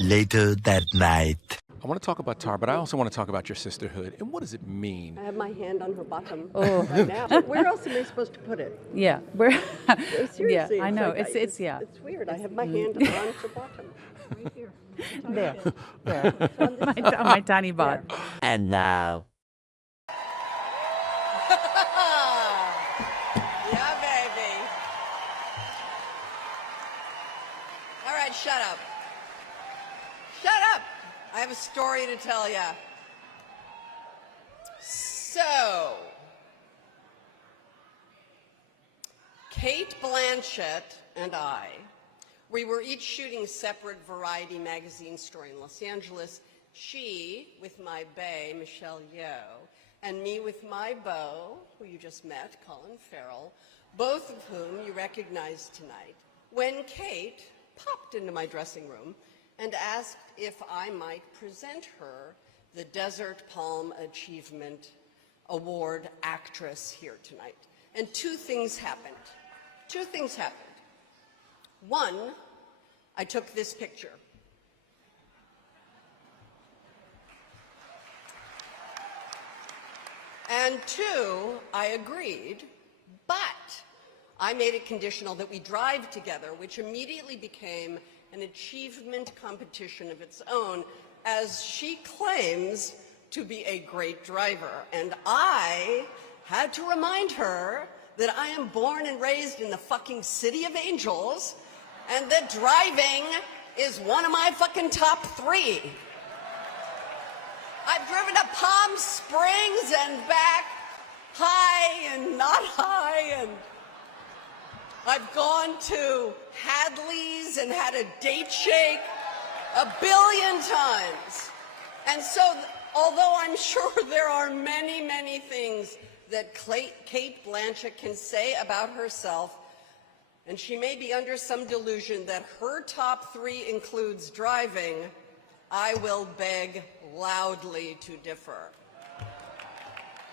Later that night. I want to talk about Tar, but I also want to talk about your sisterhood. And what does it mean? I have my hand on her bottom right now. Where else am I supposed to put it? Yeah, Seriously, yeah, I know. Like, It's weird. I have my hand on her bottom. Right here. there. On my tiny bot. And now. Yeah, baby. All right, shut up. Shut up. I have a story to tell you. So, Kate Blаншетт and I, we were each shooting separate Variety magazine story in Los Angeles. She with my bae, Michelle Yeoh, and me with my beau, who you just met, Colin Farrell, both of whom you recognize tonight, when Kate popped into my dressing room and asked if I might present her the Desert Palm Achievement Award actress here tonight. And two things happened. One, I took this picture. And two, I agreed, but I made it conditional that we drive together, which immediately became an achievement competition of its own, as she claims to be a great driver. And I had to remind her that I am born and raised in the fucking city of angels, and that driving is one of my fucking top 3. I've driven to Pалм-Спрингс and back, high and not high, and I've gone to Hadley's and had a date shake 1 billion times. And so, although I'm sure there are many, many things that Kate Blаншетт can say about herself, and she may be under some delusion that her top 3 includes driving, I will beg loudly to differ.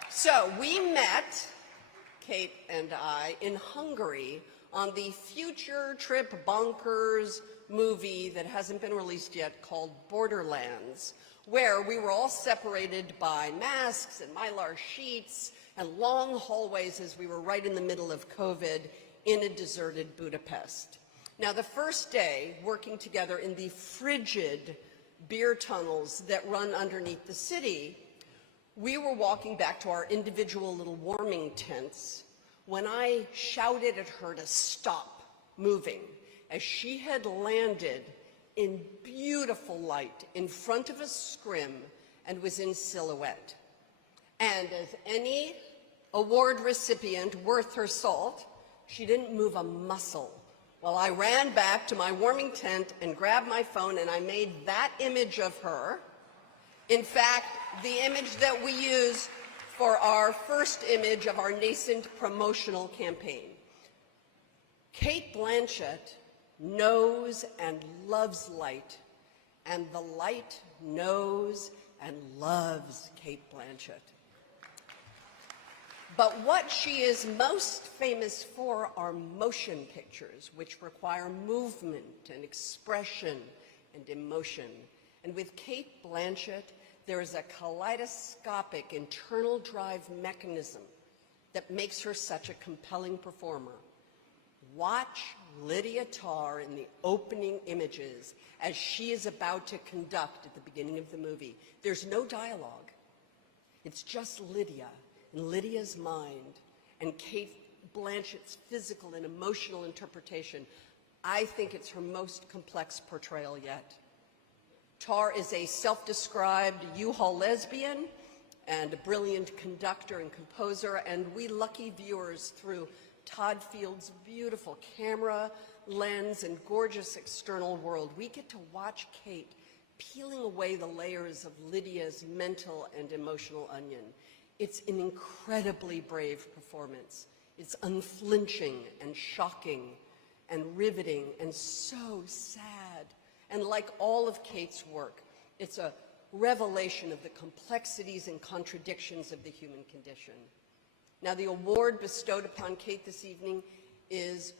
So we met, Kate and I, in Hungary on the future trip bonkers movie that hasn't been released yet called Borderlands, where we were all separated by masks and Mylar sheets and long hallways as we were right in the middle of COVID in a deserted Budapest. Now, the first day working together in the frigid beer tunnels that run underneath the city, we were walking back to our individual little warming tents when I shouted at her to stop moving as she had landed in beautiful light in front of a scrim and was in silhouette. And as any award recipient worth her salt, she didn't move a muscle while I ran back to my warming tent and grabbed my phone and I made that image of her. In fact, the image that we use for our first image of our nascent promotional campaign. Kate Blаншетт knows and loves light, and the light knows and loves Kate Blаншетт. But what she is most famous for are motion pictures, which require movement and expression and emotion. And with Kate Blаншetт, there is a kaleidoscopic internal drive mechanism that makes her such a compelling performer. Watch Lydia Tarr in the opening images as she is about to conduct at the beginning of the movie. There's no dialogue. It's just Lydia and Lydia's mind and Kate Blanchett's physical and emotional interpretation. I think it's her most complex portrayal yet. Tar is a self-described U-Haul lesbian and a brilliant conductor and composer, and we lucky viewers through Todd Field's beautiful camera, lens, and gorgeous external world, we get to watch Kate peeling away the layers of Lydia's mental and emotional onion. It's an incredibly brave performance. It's unflinching and shocking and riveting and so sad. And like all of Kate's work, it's a revelation of the complexities and contradictions of the human condition. Now, the award bestowed upon Kate this evening is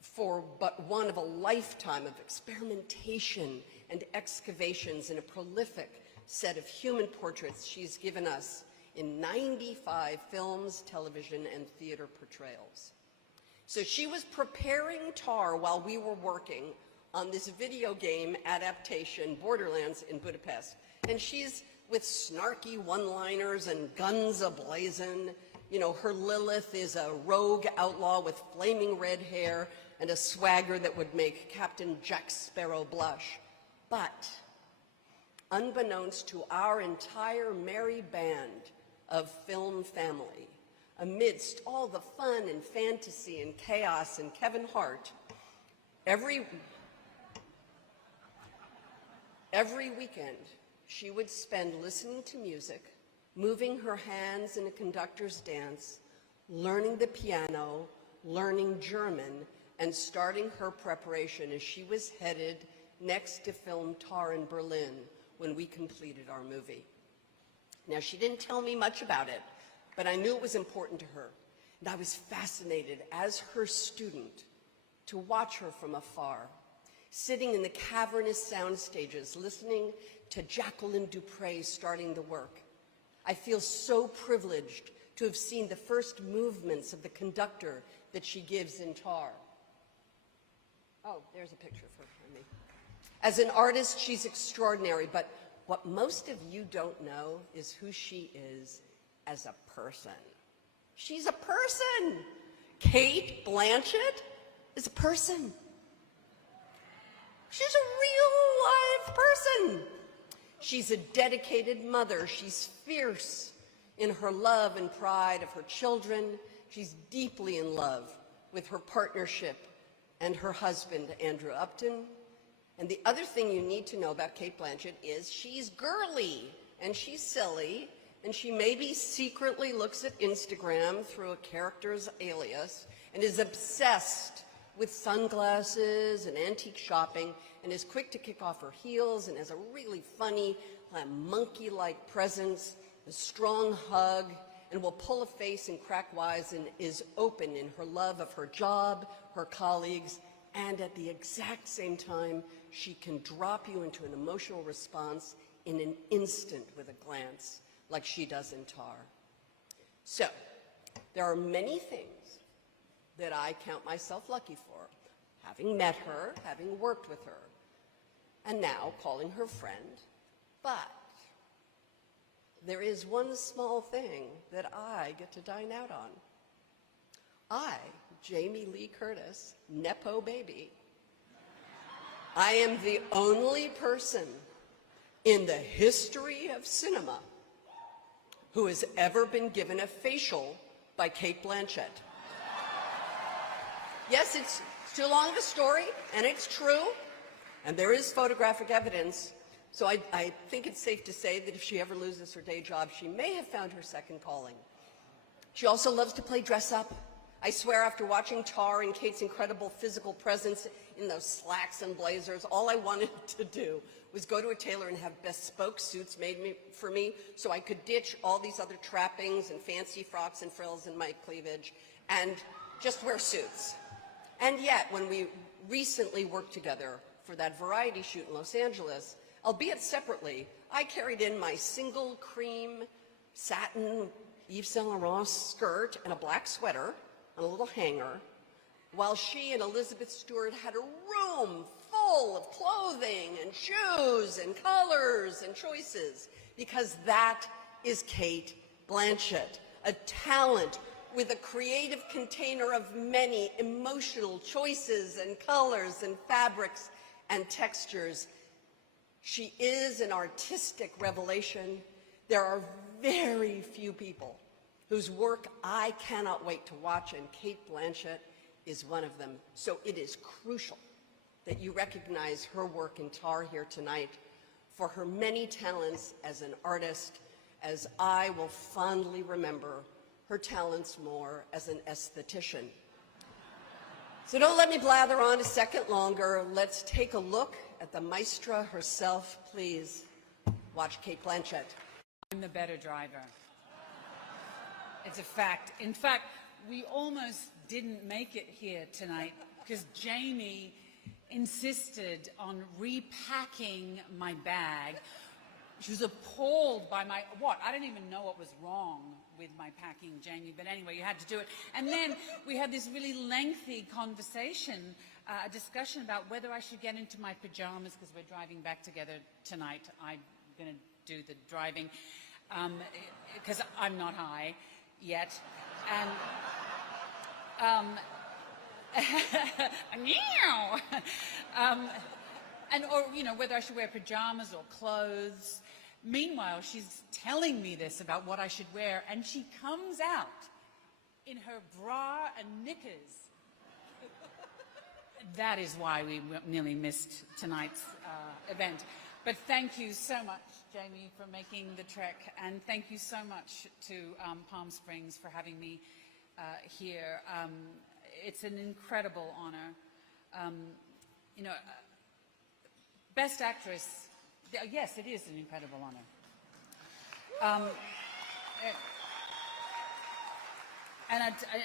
for but one of a lifetime of experimentation and excavations in a prolific set of human portraits she's given us in 95 films, television, and theater portrayals. So she was preparing Tar while we were working on this video game adaptation, Borderlands, in Budapest. And she's with snarky one-liners and guns ablazing. You know, her Lilith is a rogue outlaw with flaming red hair and a swagger that would make Captain Jack Sparrow blush. But unbeknownst to our entire merry band of film family, amidst all the fun and fantasy and chaos and Kevin Hart, every weekend she would spend listening to music, moving her hands in a conductor's dance, learning the piano, learning German, and starting her preparation as she was headed next to film Tar in Berlin when we completed our movie. Now, she didn't tell me much about it, but I knew it was important to her. And I was fascinated as her student to watch her from afar, sitting in the cavernous sound stages, listening to Jacqueline Dupre starting the work. I feel so privileged to have seen the first movements of the conductor that she gives in Tar. Oh, there's a picture of her for me. As an artist, she's extraordinary, but what most of you don't know is who she is as a person. She's a person. Кейт Бланшетт is a person. She's a real live person. She's a dedicated mother. She's fierce in her love and pride of her children. She's deeply in love with her partnership and her husband, Andrew Upton. And the other thing you need to know about Кейт Бланшетт is she's girly and she's silly, and she maybe secretly looks at Instagram through a character's alias and is obsessed with sunglasses and antique shopping, and is quick to kick off her heels and has a really funny, monkey-like presence, a strong hug, and will pull a face and crack wise, and is open in her love of her job, her colleagues, and at the exact same time, she can drop you into an emotional response in an instant with a glance, like she does in Tar. So, there are many things that I count myself lucky for, having met her, having worked with her, and now calling her friend. But there is one small thing that I get to dine out on. I, Jamie Lee Curtis, Nepo baby, I am the only person in the history of cinema who has ever been given a facial by Кейt Бланшетт. Yes, it's too long of a story, and it's true, and there is photographic evidence, so I think it's safe to say that if she ever loses her day job, she may have found her second calling. She also loves to play dress-up. I swear, after watching Tar and Kate's incredible physical presence in those slacks and blazers, all I wanted to do was go to a tailor and have bespoke suits made for me so I could ditch all these other trappings and fancy frocks and frills in my cleavage and just wear suits. And yet, when we recently worked together for that variety shoot in Los Angeles, albeit separately, I carried in my single cream satin Yves Saint Laurent skirt and a black sweater on a little hanger, while she and Elizabeth Stewart had a room full of clothing and shoes and colors and choices, because that is Кейt Бланшетт, a talent with a creative container of many emotional choices and colors and fabrics and textures. She is an artistic revelation. There are very few people whose work I cannot wait to watch, and Кейt Blаншetт is one of them. So it is crucial that you recognize her work in Tar here tonight for her many talents as an artist, as I will fondly remember her talents more as an aesthetician. So don't let me blather on a second longer. Let's take a look at the maestra herself. Please watch Кейt Blаншetт. I'm the better driver. It's a fact. In fact, we almost didn't make it here tonight because Jamie insisted on repacking my bag. She was appalled by my, I don't even know what was wrong with my packing, Jamie, but anyway, you had to do it. And then we had this really lengthy conversation, a discussion about whether I should get into my pajamas, because we're driving back together tonight. I'm going to do the driving, because I'm not high yet. And or, you know, whether I should wear pajamas or clothes. Meanwhile, she's telling me this about what I should wear, and she comes out in her bra and knickers. That is why we nearly missed tonight's event. But thank you so much, Jamie, for making the trek, and thank you so much to Palm-Springs for having me here. It's an incredible honor. You know, Best Actress, yes, it is an incredible honor.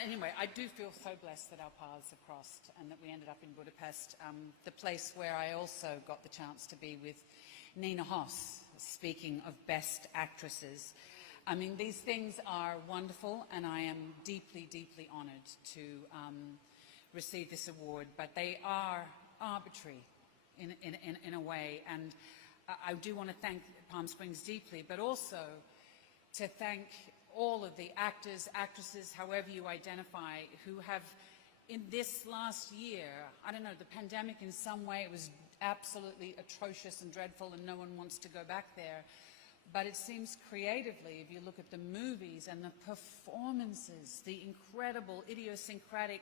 Anyway, I do feel so blessed that our paths have crossed and that we ended up in Budapest, the place where I also got the chance to be with Nina Hoss, speaking of Best Actresses. I mean, these things are wonderful, and I am deeply, deeply honored to receive this award, but they are arbitrary in a way, and I do want to thank Palm-Springs deeply, but also to thank all of the actors, actresses, however you identify, who have, in this last year, I don't know, the pandemic in some way, it was absolutely atrocious and dreadful, and no one wants to go back there. But it seems creatively, if you look at the movies and the performances, the incredible, idiosyncratic,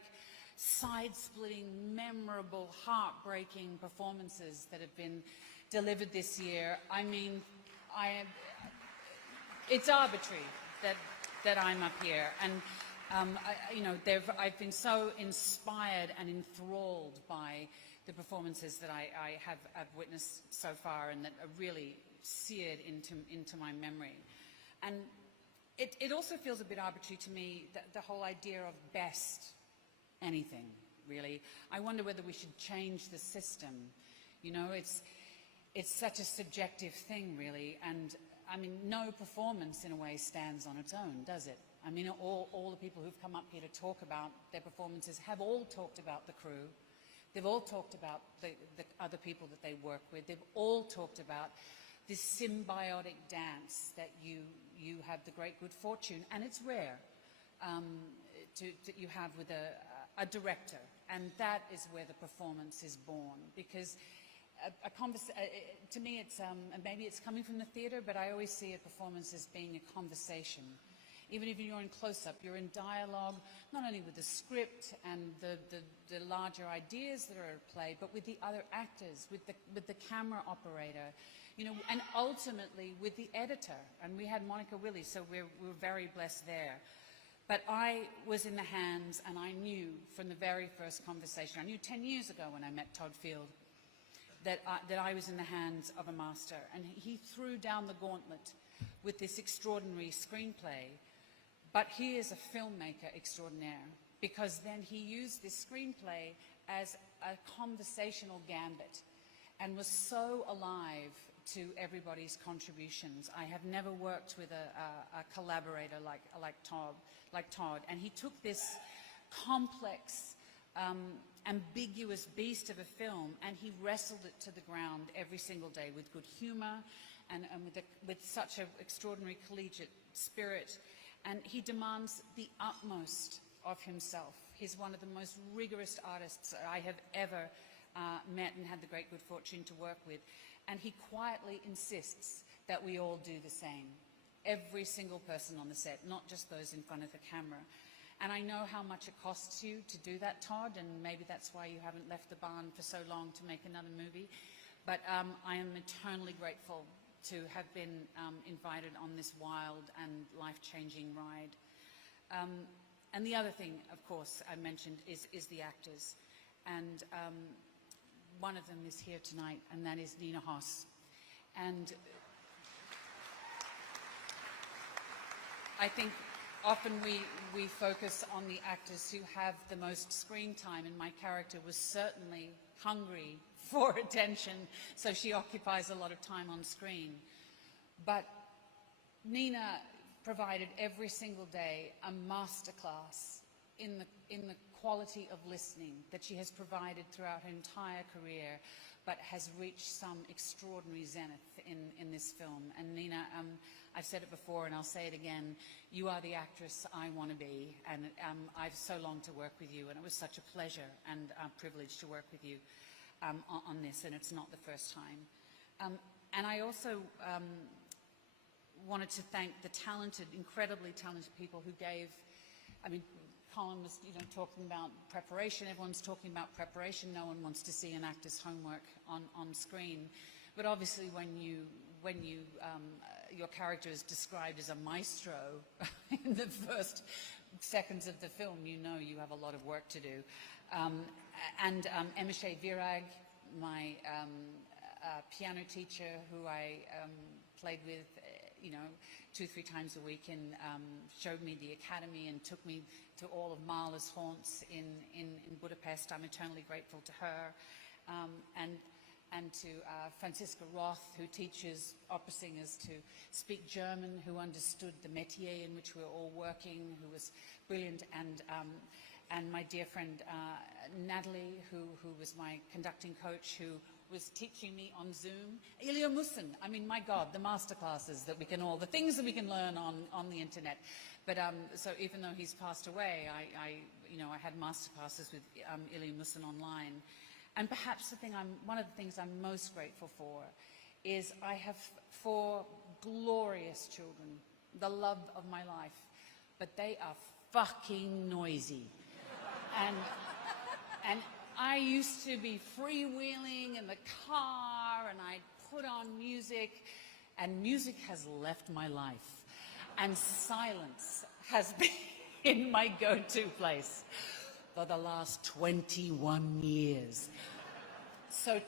side-splitting, memorable, heartbreaking performances that have been delivered this year, I mean, it's arbitrary that I'm up here. And, you know, I've been so inspired and enthralled by the performances that I have witnessed so far, and that are really seared into my memory. And it also feels a bit arbitrary to me, the whole idea of best anything, really. I wonder whether we should change the system. You know, it's such a subjective thing, really, and I mean, no performance in a way stands on its own, does it? I mean, all the people who've come up here to talk about their performances have all talked about the crew. They've all talked about the other people that they work with. They've all talked about this symbiotic dance that you have the great good fortune, and it's rare, that you have with a director, and that is where the performance is born. Because to me, it's maybe it's coming from the theatre, but I always see a performance as being a conversation. Even if you're in close-up, you're in dialogue, not only with the script and the larger ideas that are at play, but with the other actors, with the camera operator, you know, and ultimately with the editor. And we had Monica Willie, so we were very blessed there. But I was in the hands, and I knew from the very first conversation, I knew 10 years ago when I met Todd Field, that I was in the hands of a master. And he threw down the gauntlet with this extraordinary screenplay. But he is a filmmaker extraordinaire, because then he used this screenplay as a conversational gambit and was so alive to everybody's contributions. I have never worked with a collaborator like Todd. And he took this complex, ambiguous beast of a film, and he wrestled it to the ground every single day with good humor and with such an extraordinary collegiate spirit. And he demands the utmost of himself. He's one of the most rigorous artists I have ever met and had the great good fortune to work with. And he quietly insists that we all do the same. Every single person on the set, not just those in front of the camera. And I know how much it costs you to do that, Todd, and maybe that's why you haven't left the barn for so long to make another movie. But I am eternally grateful to have been invited on this wild and life-changing ride. And the other thing, of course, I mentioned is the actors. And one of them is here tonight, and that is Nina Hoss. And I think often we focus on the actors who have the most screen time, and my character was certainly hungry for attention, so she occupies a lot of time on screen. But Nina provided every single day a masterclass in the quality of listening that she has provided throughout her entire career, but has reached some extraordinary zenith in this film. And Nina, I've said it before and I'll say it again, you are the actress I want to be, and I've so longed to work with you, and it was such a pleasure and a privilege to work with you on this, and it's not the first time. And I also wanted to thank the talented, incredibly talented people who gave, I mean, Colin was, talking about preparation. Everyone's talking about preparation. No one wants to see an actor's homework on screen. But obviously, when your character is described as a maestro in the first seconds of the film, you know you have a lot of work to do. And Emishe Virag, my piano teacher, who I played with, 2-3 times a week, and showed me the academy and took me to all of Mahler's haunts in Budapest. I'm eternally grateful to her. And to Franziska Roth, who teaches opera singers to speak German, who understood the métier in which we were all working, who was brilliant, and my dear friend Natalie, who was my conducting coach, who was teaching me on Zoom. Ilya Musin, I mean, my God, the masterclasses that we can all, the things that we can learn on the internet. But so even though he's passed away, I had masterclasses with Ilya Musin online. And perhaps one of the things I'm most grateful for is I have 4 glorious children, the love of my life, but they are fucking noisy. And I used to be freewheeling in the car, and I'd put on music, and music has left my life. And silence has been my go-to place for the last 21 years. So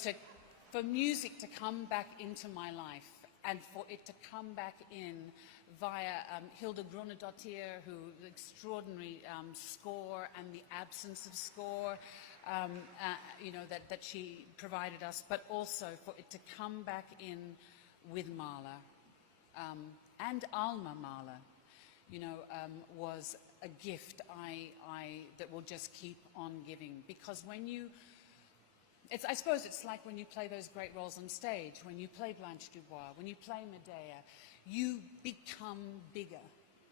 for music to come back into my life, and for it to come back in via Hilda Grunadottir, who the extraordinary score and the absence of score, that she provided us, but also for it to come back in with Mahler and Alma Mahler, was a gift that will just keep on giving. Because I suppose it's like when you play those great roles on stage, when you play Blanche Dubois, when you play Medea, you become bigger.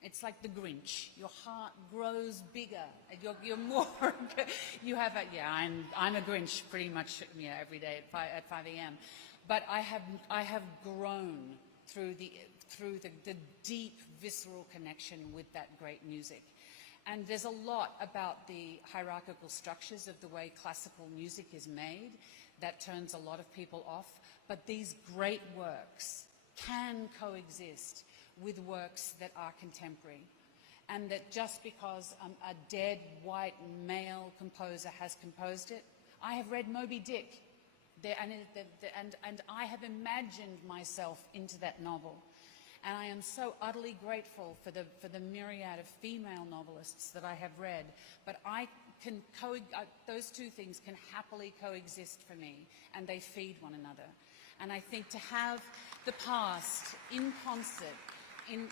It's like the Grinch. Your heart grows bigger. You're more. You have a I'm a Grinch pretty much every day at 5 a.m. But I have grown through the deep visceral connection with that great music. And there's a lot about the hierarchical structures of the way classical music is made that turns a lot of people off. But these great works can coexist with works that are contemporary. And that just because a dead white male composer has composed it, I have read Moby Dick, and I have imagined myself into that novel. And I am so utterly grateful for the myriad of female novelists that I have read. But those two things can happily coexist for me, and they feed one another. And I think to have the past in concert, in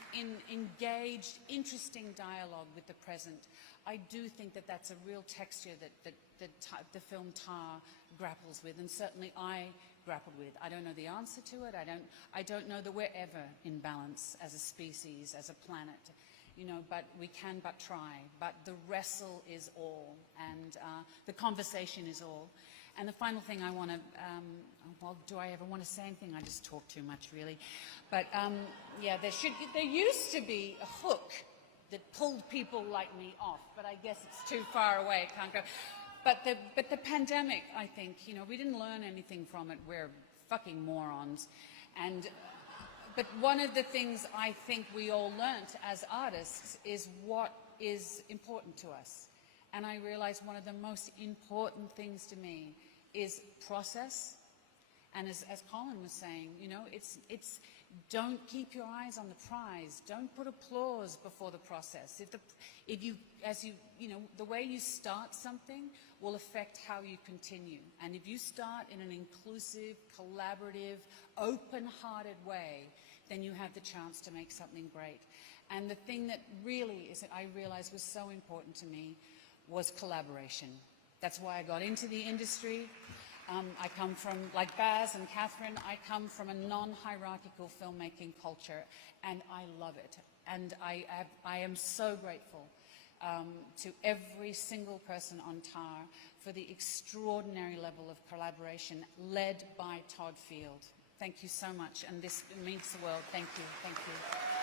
engaged, interesting dialogue with the present, I do think that that's a real texture that the film Tar grapples with, and certainly I grappled with. I don't know the answer to it. I don't know that we're ever in balance as a species, as a planet, but we can but try. But the wrestle is all, and the conversation is all. And the final thing I want to, do I ever want to say anything? I just talk too much, really. But there used to be a hook that pulled people like me off, but I guess it's too far away. It can't go. But the pandemic, I think, we didn't learn anything from it. We're fucking morons. But one of the things I think we all learnt as artists is what is important to us. And I realized one of the most important things to me is process And as Colin was saying, you know, it's don't keep your eyes on the prize. Don't put applause before the process. If you know, the way you start something will affect how you continue. And if you start in an inclusive, collaborative, open-hearted way, then you have the chance to make something great. And the thing that really I realized was so important to me was collaboration. That's why I got into the industry. I come from, like Baz and Catherine, I come from a non-hierarchical filmmaking culture, and I love it. And I am so grateful to every single person on TAR for the extraordinary level of collaboration led by Todd Field. Thank you so much, and this means the world. Thank you. Thank you.